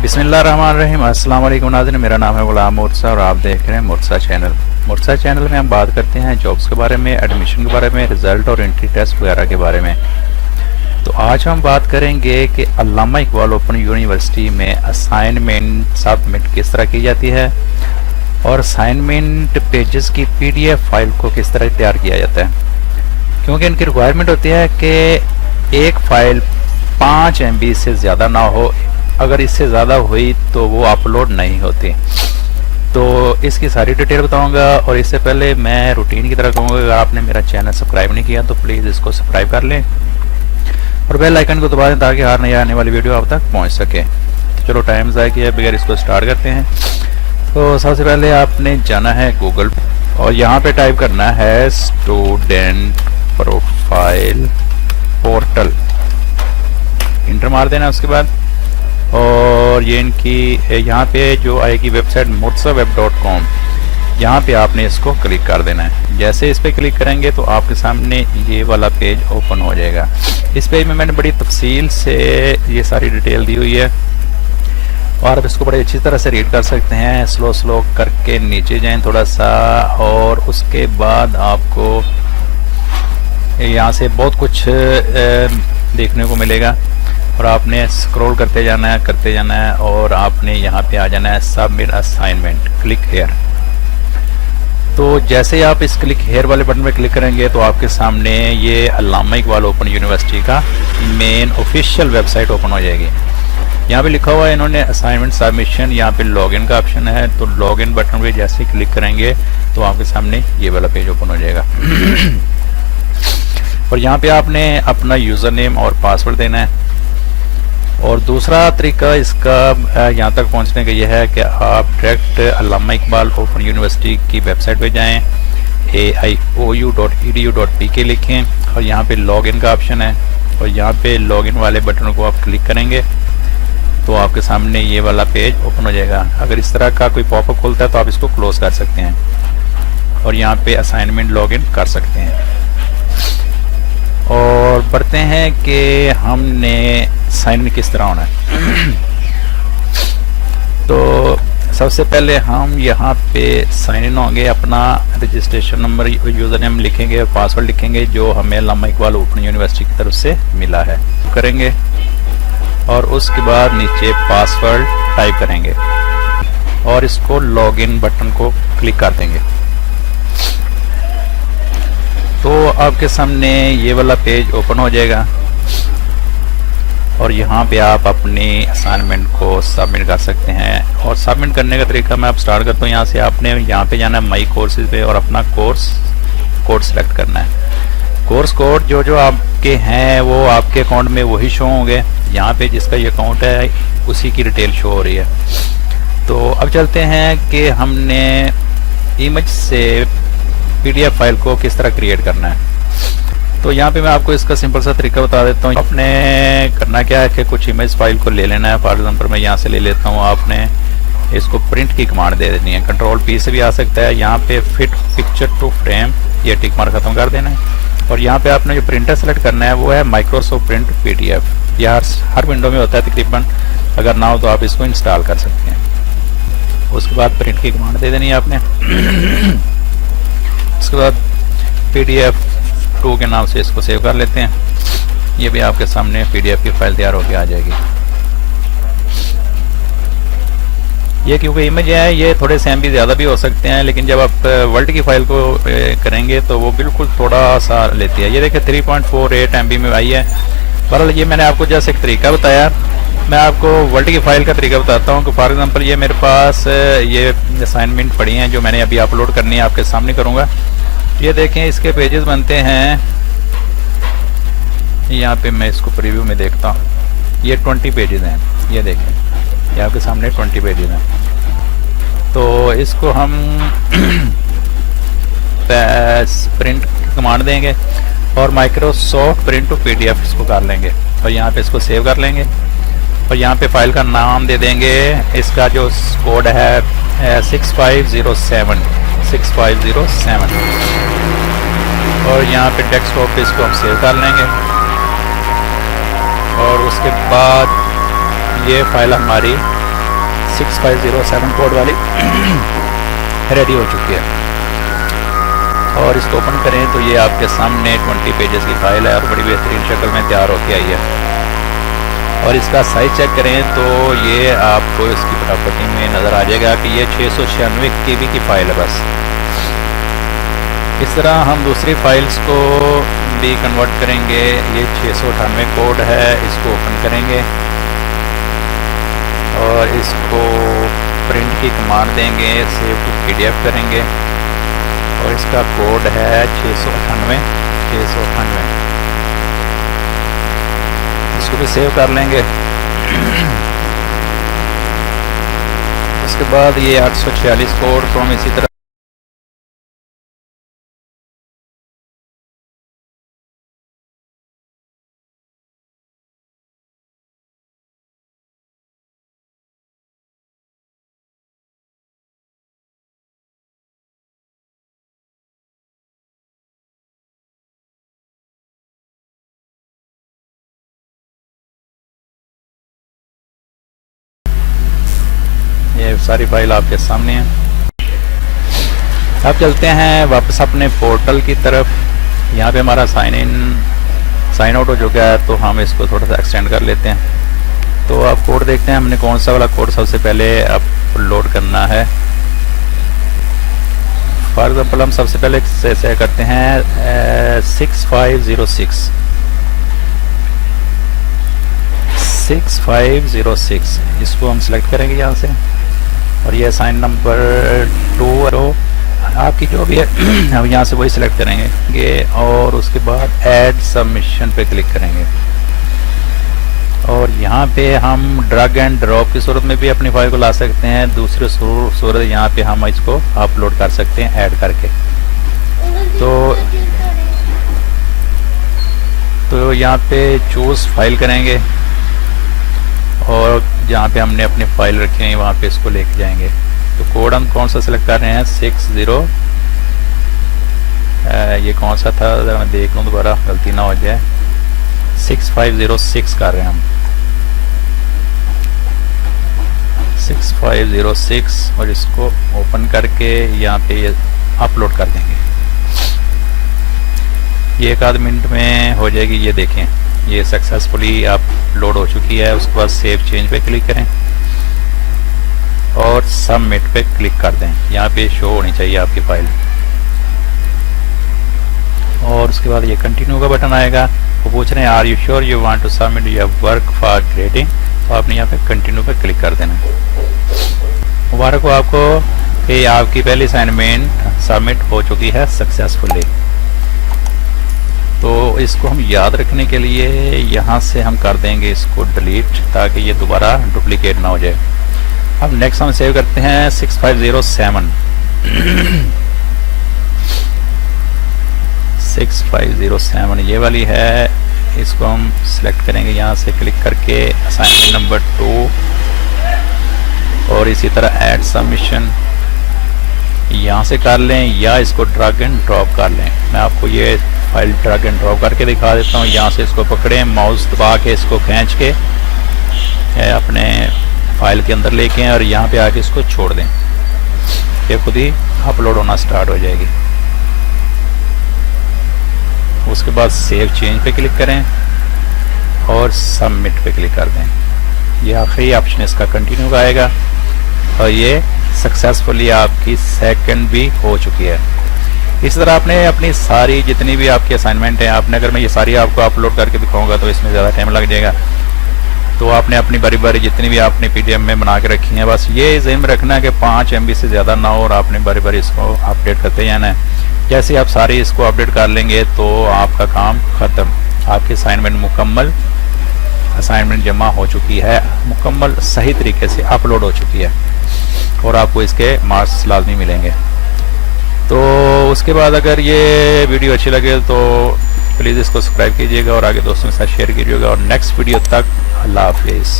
बिस्मिल्लाहिर्रहमानिर्रहीम। अस्सलाम वालेकुम नाज़रीन, मेरा नाम है गुलाम मुर्सा और आप देख रहे हैं मुर्सा चैनल। मुर्सा चैनल में हम बात करते हैं जॉब्स के बारे में, एडमिशन के बारे में, रिज़ल्ट और एंट्री टेस्ट वगैरह के बारे में। तो आज हम बात करेंगे कि अल्लामा इकबाल ओपन यूनिवर्सिटी में असाइनमेंट सबमिट किस तरह की जाती है और असाइनमेंट पेजेस की PDF फाइल को किस तरह तैयार किया जाता है, क्योंकि इनकी रिक्वायरमेंट होती है कि एक फ़ाइल 5 MB से ज़्यादा ना हो। अगर इससे ज़्यादा हुई तो वो अपलोड नहीं होती। तो इसकी सारी डिटेल बताऊंगा और इससे पहले मैं रूटीन की तरह कहूँगा, अगर आपने मेरा चैनल सब्सक्राइब नहीं किया तो प्लीज़ इसको सब्सक्राइब कर लें और बेल आइकन को दबा दें ताकि हर नई आने वाली वीडियो आप तक पहुँच सके। तो चलो टाइम ज़ाया किए बगैर इसको स्टार्ट करते हैं। तो सबसे पहले आपने जाना है गूगल और यहाँ पे टाइप करना है स्टूडेंट प्रोफाइल पोर्टल, इंटर मार देना। उसके बाद और ये इनकी यहाँ पे जो आएगी वेबसाइट mursaweb.com, यहाँ पे आपने इसको क्लिक कर देना है। जैसे इस पे क्लिक करेंगे तो आपके सामने ये वाला पेज ओपन हो जाएगा। इस पेज में मैंने बड़ी तफसील से ये सारी डिटेल दी हुई है और आप इसको बड़ी अच्छी तरह से रीड कर सकते हैं। स्लो करके नीचे जाएं थोड़ा सा और उसके बाद आपको यहाँ से बहुत कुछ देखने को मिलेगा और आपने स्क्रॉल करते जाना है और आपने यहाँ पे आ जाना है सबमिट असाइनमेंट, क्लिक हेयर। तो जैसे ही आप इस क्लिक हेयर वाले बटन पे क्लिक करेंगे तो आपके सामने ये अल्लामा इकबाल ओपन यूनिवर्सिटी का मेन ऑफिशियल वेबसाइट ओपन हो जाएगी। यहाँ पे लिखा हुआ है इन्होंने असाइनमेंट सबमिशन, यहाँ पे लॉगिन का ऑप्शन है। तो लॉगिन बटन पे जैसे ही क्लिक करेंगे तो आपके सामने ये वाला पेज ओपन हो जाएगा और यहाँ पे आपने अपना यूज़र नेम और पासवर्ड देना है। और दूसरा तरीका इसका यहाँ तक पहुँचने का यह है कि आप डायरेक्ट अल्लामा इकबाल ओपन यूनिवर्सिटी की वेबसाइट पे जाएं, aiou.edu.pk लिखें और यहाँ पे लॉगिन का ऑप्शन है और यहाँ पे लॉगिन वाले बटन को आप क्लिक करेंगे तो आपके सामने ये वाला पेज ओपन हो जाएगा। अगर इस तरह का कोई पॉपअप खुलता है तो आप इसको क्लोज कर सकते हैं और यहाँ पे असाइनमेंट लॉगिन कर सकते हैं। और बढ़ते हैं कि हमने साइन इन किस तरह होना है। तो सबसे पहले हम यहाँ पे साइन इन होंगे, अपना रजिस्ट्रेशन नंबर, यूज़र नेम लिखेंगे और पासवर्ड लिखेंगे जो हमें अल्लामा इकबाल ओपन यूनिवर्सिटी की तरफ से मिला है करेंगे और उसके बाद नीचे पासवर्ड टाइप करेंगे और इसको लॉगिन बटन को क्लिक कर देंगे। तो आपके सामने ये वाला पेज ओपन हो जाएगा और यहाँ पे आप अपनी असाइनमेंट को सबमिट कर सकते हैं। और सबमिट करने का तरीका मैं अब स्टार्ट करता हूँ। यहाँ से आपने यहाँ पे जाना है माई कोर्सेज पे और अपना कोर्स कोड सेलेक्ट करना है। कोर्स कोड जो आपके हैं वो आपके अकाउंट में वही शो होंगे। यहाँ पे जिसका ये अकाउंट है उसी की डिटेल शो हो रही है। तो अब चलते हैं कि हमने इमेज से PDF फाइल को किस तरह क्रिएट करना है। तो यहाँ पे मैं आपको इसका सिंपल सा तरीका बता देता हूँ। आपने करना क्या है कि कुछ इमेज फाइल को ले लेना है। फॉर एग्जांपल मैं यहाँ से ले लेता हूँ। आपने इसको प्रिंट की कमांड दे देनी है। Ctrl+P से भी आ सकता है। यहाँ पे फिट पिक्चर टू फ्रेम, ये टिक मार्क खत्म कर देना है और यहाँ पे आपने जो प्रिंटर सेलेक्ट करना है वो है माइक्रोसॉफ्ट प्रिंट PDF। यह हर विंडो में होता है तकरीबन, अगर ना हो तो आप इसको इंस्टॉल कर सकते हैं। उसके बाद प्रिंट की कमांड दे देनी है आपने। उसके बाद PDF2 के नाम से इसको सेव कर लेते हैं। ये भी आपके सामने PDF की फाइल तैयार होकर आ जाएगी। ये क्योंकि इमेज है ये थोड़े से MB ज़्यादा भी हो सकते हैं, लेकिन जब आप वर्ल्ड की फाइल को करेंगे तो वो बिल्कुल थोड़ा सा लेती है। ये देखिए 3.48 MB में आई है। बहरहाल ये मैंने आपको जैसे एक तरीका बताया, मैं आपको वर्ल्ड की फाइल का तरीका बताता हूँ कि फॉर एग्जांपल ये मेरे पास ये असाइनमेंट पड़ी हैं जो मैंने अभी अपलोड करनी है, आपके सामने करूँगा। ये देखें इसके पेजेस बनते हैं। यहाँ पे मैं इसको प्रीव्यू में देखता हूँ। ये 20 पेजेस हैं। ये देखें ये आपके सामने 20 पेजेस हैं। तो इसको हम प्रिंट कमांड देंगे और माइक्रोसॉफ्ट प्रिंट टू PDF इसको कर लेंगे और यहाँ पे इसको सेव कर लेंगे और यहाँ पे फाइल का नाम दे देंगे। इसका जो कोड है 6507 और यहाँ पे डेस्कटॉप पे इसको हम सेव कर लेंगे और उसके बाद ये फाइल हमारी 6507 कोड वाली रेडी हो चुकी है। और इसको ओपन करें तो ये आपके सामने 20 पेजेस की फाइल है और बड़ी बेहतरीन शक्ल में तैयार होकर आई है। और इसका साइज चेक करें तो ये आपको इसकी प्रॉपर्टी में नज़र आ जाएगा कि ये 696 KB की फ़ाइल है बस। इस तरह हम दूसरी फाइल्स को भी कन्वर्ट करेंगे। ये 698 कोड है, इसको ओपन करेंगे और इसको प्रिंट की कमांड देंगे, सेव टू PDF करेंगे और इसका कोड है 698। इसको भी सेव कर लेंगे। उसके बाद ये 846 कोड को हम इसी तरह ये सारी फाइल आपके सामने है। अब चलते हैं वापस अपने पोर्टल की तरफ। यहाँ पे हमारा साइन आउट हो चुका है, तो हम इसको थोड़ा सा एक्सटेंड कर लेते हैं। तो आप कोड देखते हैं हमने कौन सा वाला कोड सबसे पहले अपलोड करना है। फॉर एग्जाम्पल हम सबसे पहले से करते हैं 6506। इसको हम सिलेक्ट करेंगे यहाँ से और ये साइन नंबर 2 आपकी जो भी है हम यहाँ से वही सिलेक्ट करेंगे और उसके बाद ऐड सबमिशन पे क्लिक करेंगे। और यहाँ पे हम ड्रैग एंड ड्रॉप की सूरत में भी अपनी फाइल को ला सकते हैं। दूसरी सूरत यहाँ पे हम इसको अपलोड कर सकते हैं ऐड करके। तो यहाँ पे चूज फाइल करेंगे और जहाँ पे हमने अपनी फाइल रखी है वहाँ पे इसको लेके जाएंगे। तो कोड हम कौन सा सिलेक्ट कर रहे हैं 60 ये कौन सा था ज़रा मैं देख लूँ दोबारा गलती ना हो जाए। 6506 कर रहे हैं हम 6506 और इसको ओपन करके यहाँ पे ये अपलोड कर देंगे। ये 1 आध मिनट में हो जाएगी। ये देखें ये सक्सेसफुली अपलोड हो चुकी है। उसके बाद सेव चेंज पे क्लिक करें और सबमिट पे क्लिक कर दें। यहाँ पे शो होनी चाहिए आपकी फाइल और उसके बाद ये कंटिन्यू का बटन आएगा। वो पूछ रहे हैं are you sure you want to submit your work for grading, तो आपने यहाँ पे कंटिन्यू पे क्लिक कर देना। मुबारक हो आपको कि आपकी पहली असाइनमेंट सबमिट हो चुकी है सक्सेसफुली। तो इसको हम याद रखने के लिए यहाँ से हम कर देंगे इसको डिलीट ताकि ये दोबारा डुप्लीकेट ना हो जाए। अब नेक्स्ट हम सेव करते हैं 6507 6507 ये वाली है। इसको हम सिलेक्ट करेंगे यहाँ से क्लिक करके असाइनमेंट नंबर 2 और इसी तरह ऐड सबमिशन यहाँ से कर लें या इसको ड्रैग एंड ड्रॉप कर लें। मैं आपको ये फाइल ड्रैग एंड ड्रॉप करके दिखा देता हूँ। यहाँ से इसको पकड़ें, माउस दबा के इसको खींच के अपने फाइल के अंदर लेके और यहाँ पे आके इसको छोड़ दें। ये खुद ही अपलोड होना स्टार्ट हो जाएगी। उसके बाद सेव चेंज पे क्लिक करें और सबमिट पे क्लिक कर दें। ये आखिरी ऑप्शन इसका कंटिन्यू का आएगा और ये सक्सेसफुली आपकी सेकंड भी हो चुकी है। इस तरह आपने अपनी सारी जितनी भी आपकी असाइनमेंट है आपने, अगर मैं ये सारी आपको अपलोड करके दिखाऊंगा तो इसमें ज़्यादा टाइम लग जाएगा। तो आपने अपनी बारी बारी जितनी भी आपने PDF में बना के रखी हैं बस ये ज़हन में रखना है कि 5 MB से ज़्यादा ना हो और आपने बारी बारी इसको अपडेट करते जाना है। जैसे आप सारी इसको अपडेट कर लेंगे तो आपका काम ख़त्म। आपकी असाइनमेंट मुकम्मल, असाइनमेंट जमा हो चुकी है, मुकम्मल सही तरीके से अपलोड हो चुकी है और आपको इसके मार्क्स लाजमी मिलेंगे। तो उसके बाद अगर ये वीडियो अच्छी लगे तो प्लीज़ इसको सब्सक्राइब कीजिएगा और आगे दोस्तों के साथ शेयर कीजिएगा और नेक्स्ट वीडियो तक अल्लाह हाफिज़।